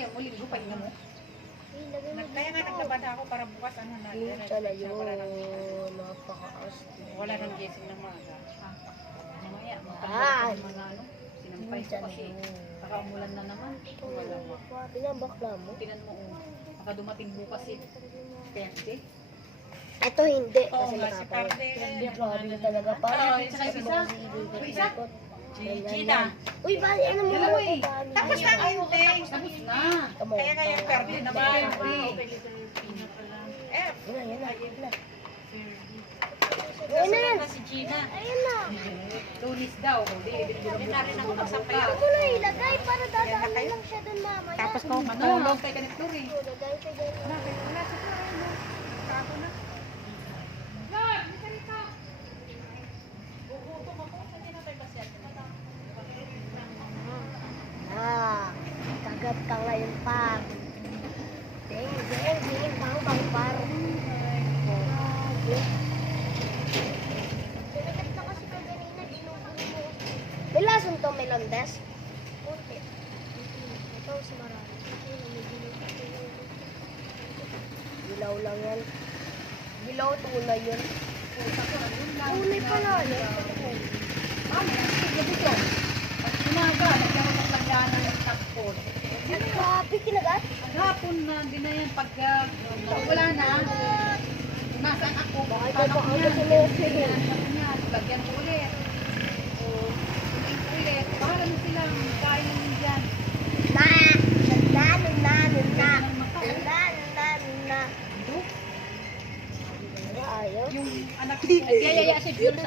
ayaw mo, linggo, pahinga mo. Kaya nga naglabada ako para bukas ano na. Minsan na yun. Napaka-asti. Wala nang gising ng maga. Mamaya, Ay! manalo. Sinampay ko kasi. Baka umulan na naman. Wala mo. Pinabakla mo? Tinan mo, baka dumating bukas eh. Perde. Ito hindi. Oo Kasi nga, si nakapangit. Perde. Grabe talaga pa. Ay, tsaka yung isa. Yung isa. Gina. Uy, bali, ano mo Dalawa ako eh. dami. Tapos na ngayon, tapos na. Kaya nga yung Perde naman. Eh, Yan na. Ayun na si Gina. Ayun na. Lunis daw. Hindi na rin ako magsampay. Ito mo na ilagay para dadaan na lang siya dun mamaya. Tapos ko matulog kay ganito rin. Ilagay siya dun. Wala sa tayo. Kako na. Lord, hindi ka rito. Gugutom ako. Hindi na tayo kasi. Kagat ka ngayon pa. Ding, bang, par. Sinikat ka kasi kaganina, ginugulo mo. May lason to, may landes? Kunti. Ito, si marami. Gilaw lang yan. Gilaw, tunay yun. Tunay pala yun. Mami, ang gabi ko. Pag umaga, nagkaroon ng lagyanan ng takpon. Grabe, kinagat. Hapon na, hindi na yan. Pag wala na, nasaan ako, Bakit paano ako ko ang yan? sinusig? Lagyan ko ulit. Ulit ko ulit. Bahala na silang kain naman dyan. Ayaw. Yung anak ko, nagyayaya si Jules.